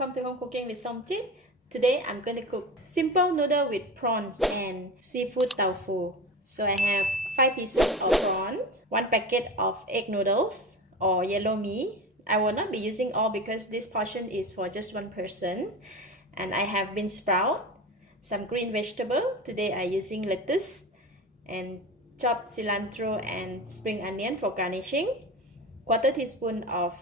welcome to Home Cooking with Somjit. Today I'm going to cook simple noodle with prawns and seafood tofu. So I have 5 pieces of prawn, 1 packet of egg noodles or yellow mee. I will not be using all because this portion is for just 1 person. And I have bean sprout, some green vegetable. Today I'm using lettuce and chopped cilantro and spring onion for garnishing. 1/4 teaspoon of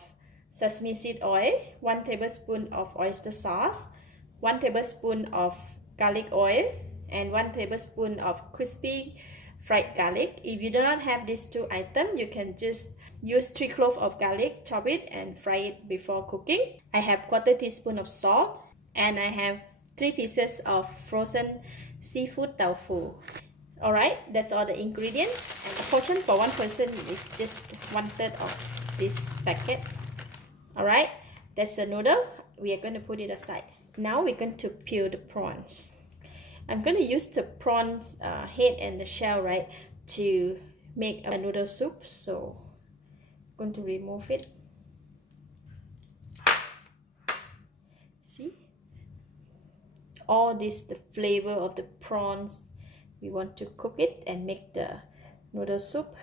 sesame seed oil, 1 tablespoon of oyster sauce, 1 tablespoon of garlic oil, and 1 tablespoon of crispy fried garlic. If you do not have these 2 items, you can just use 3 cloves of garlic, chop it and fry it before cooking. I have 1/4 teaspoon of salt, and I have 3 pieces of frozen seafood tofu. Alright, that's all the ingredients, and the portion for 1 person is just 1/3 of this packet. Alright, that's the noodle. We are going to put it aside. Now we're going to peel the prawns. I'm going to use the prawns head and the shell, right, to make a noodle soup. So I'm going to remove it. See? All this, the flavor of the prawns. We want to cook it and make the noodle soup.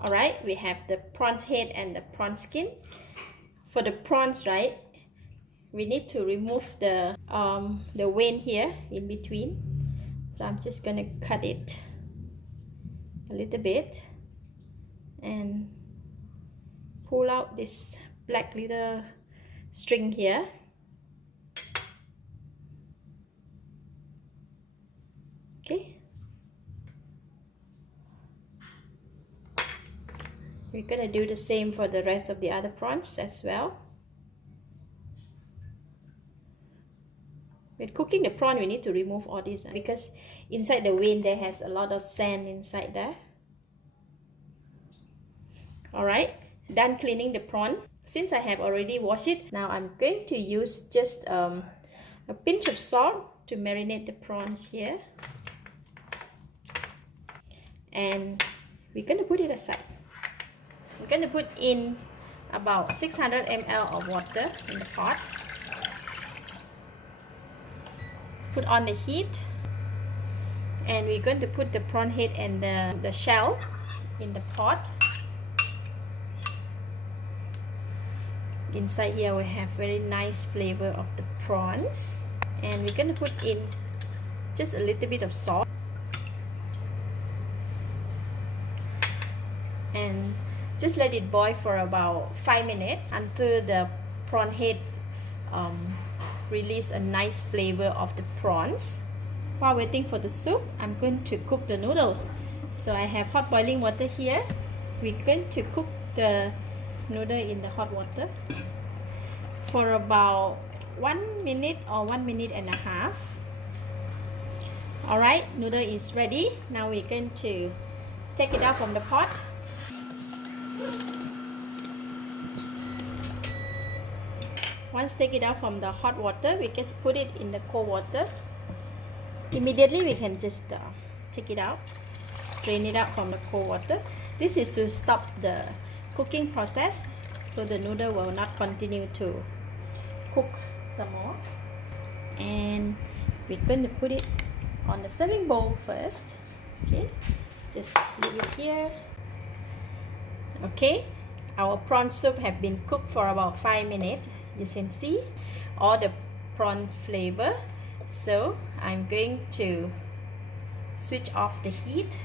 Alright, we have the prawns head and the prawn skin. For the prawns, right, we need to remove the vein here in between. So I'm just gonna cut it a little bit and pull out this black little string here. Okay. We're gonna do the same for the rest of the other prawns as well. With cooking the prawn, we need to remove all this because inside the vein there has a lot of sand inside there. Alright, done cleaning the prawn. Since I have already washed it, now I'm going to use just a pinch of salt to marinate the prawns here. And we're going to put it aside. I'm going to put in about 600 ml of water in the pot. Put on the heat, and we're going to put the prawn head and the shell in the pot. Inside here we have very nice flavor of the prawns, and we're going to put in just a little bit of salt and just let it boil for about 5 minutes until the prawn head release a nice flavor of the prawns. While waiting for the soup, I'm going to cook the noodles. So I have hot boiling water here. We're going to cook the noodle in the hot water for about 1 minute or 1 minute and a half. Alright, noodle is ready. Now we're going to take it out from the pot. Once take it out from the hot water, we can put it in the cold water. Immediately we can just take it out, drain it out from the cold water. This is to stop the cooking process, so the noodle will not continue to cook some more. And we're going to put it on the serving bowl first. Okay, just leave it here. Okay, our prawn soup have been cooked for about 5 minutes. You can see all the prawn flavor. So I'm going to switch off the heat,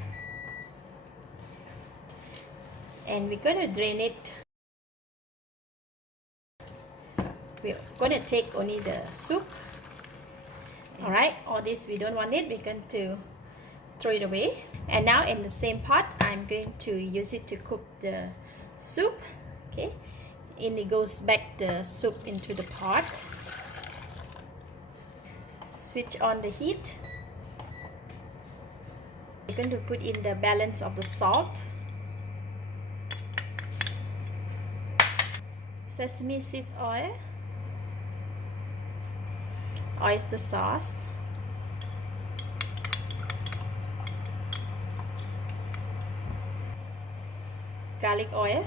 and we're going to drain it. We're going to take only the soup. Alright, all this we don't want it, we're going to throw it away. And now in the same pot, I'm going to use it to cook the soup. Okay, and it goes back the soup into the pot. Switch on the heat. We're going to put in the balance of the salt. sesame seed oil, oyster sauce, garlic oil,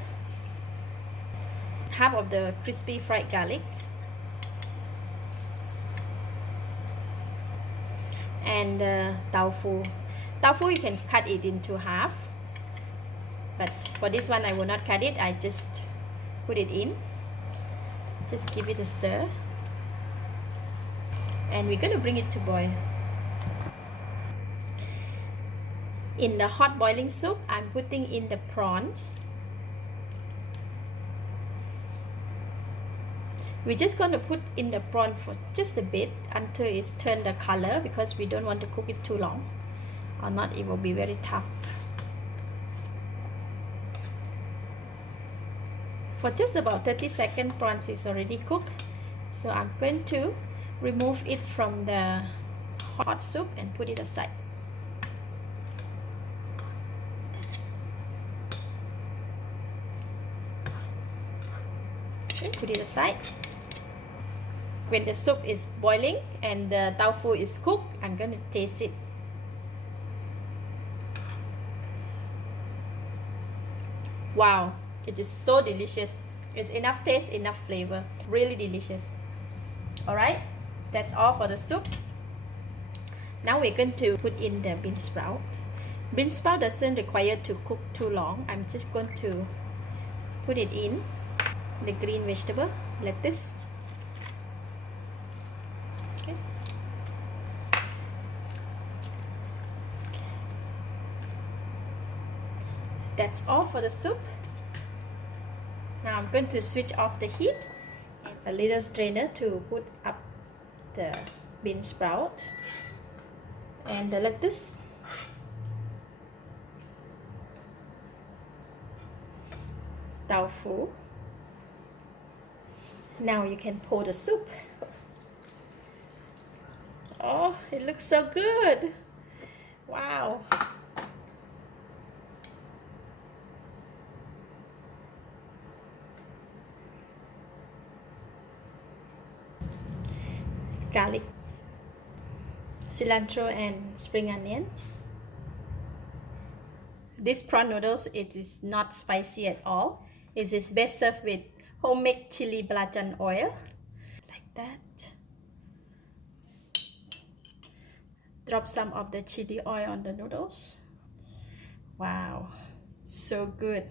half of the crispy fried garlic, and tofu. Tofu you can cut it into half, but for this one I will not cut it. I just put it in, just give it a stir, and we're gonna bring it to boil. In the hot boiling soup, I'm putting in the prawns. We're just going to put in the prawn for just a bit until it's turned the color, because we don't want to cook it too long, or not it will be very tough. For just about 30 seconds, prawns is already cooked, so I'm going to remove it from the hot soup and put it aside. Okay, put it aside. When the soup is boiling and the tofu is cooked, I'm going to taste it. Wow, it is so delicious. It's enough taste, enough flavor. Really delicious. Alright, that's all for the soup. Now we're going to put in the bean sprout. Bean sprout doesn't require to cook too long. I'm just going to put it in the green vegetable like this. Okay. That's all for the soup. Now I'm going to switch off the heat and a little strainer to put up the bean sprout and the lettuce. Tofu. Now you can pour the soup. Oh, it looks so good. Wow. Garlic, cilantro and spring onion. This prawn noodles, it is not spicy at all. It is best served with homemade chili belacan oil, like that. Drop some of the chili oil on the noodles. Wow, so good.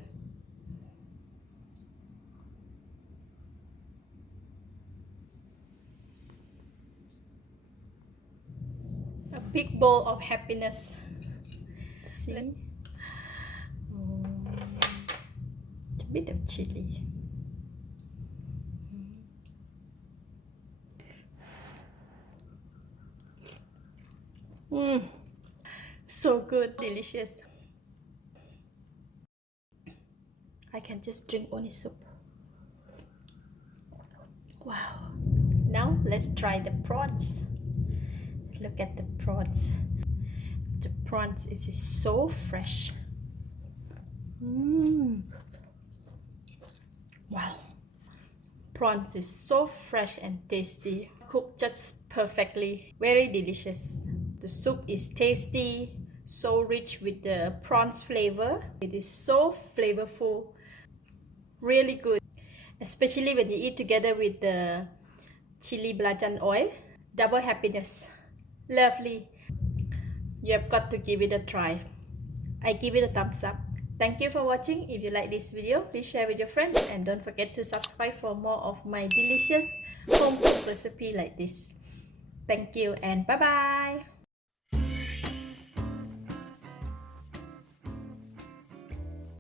A big bowl of happiness. See? A bit of chili. So good, delicious. I can just drink only soup. Wow. Now let's try the prawns. Look at the prawns. The prawns is so fresh. Wow. Prawns is so fresh and tasty. Cooked just perfectly. Very delicious. The soup is tasty, so rich with the prawns flavor. It is so flavorful. Really good. Especially when you eat together with the chili belacan oil. Double happiness. Lovely. You have got to give it a try. I give it a thumbs up. Thank you for watching. If you like this video, please share with your friends and don't forget to subscribe for more of my delicious home cooked recipe like this. Thank you and bye bye.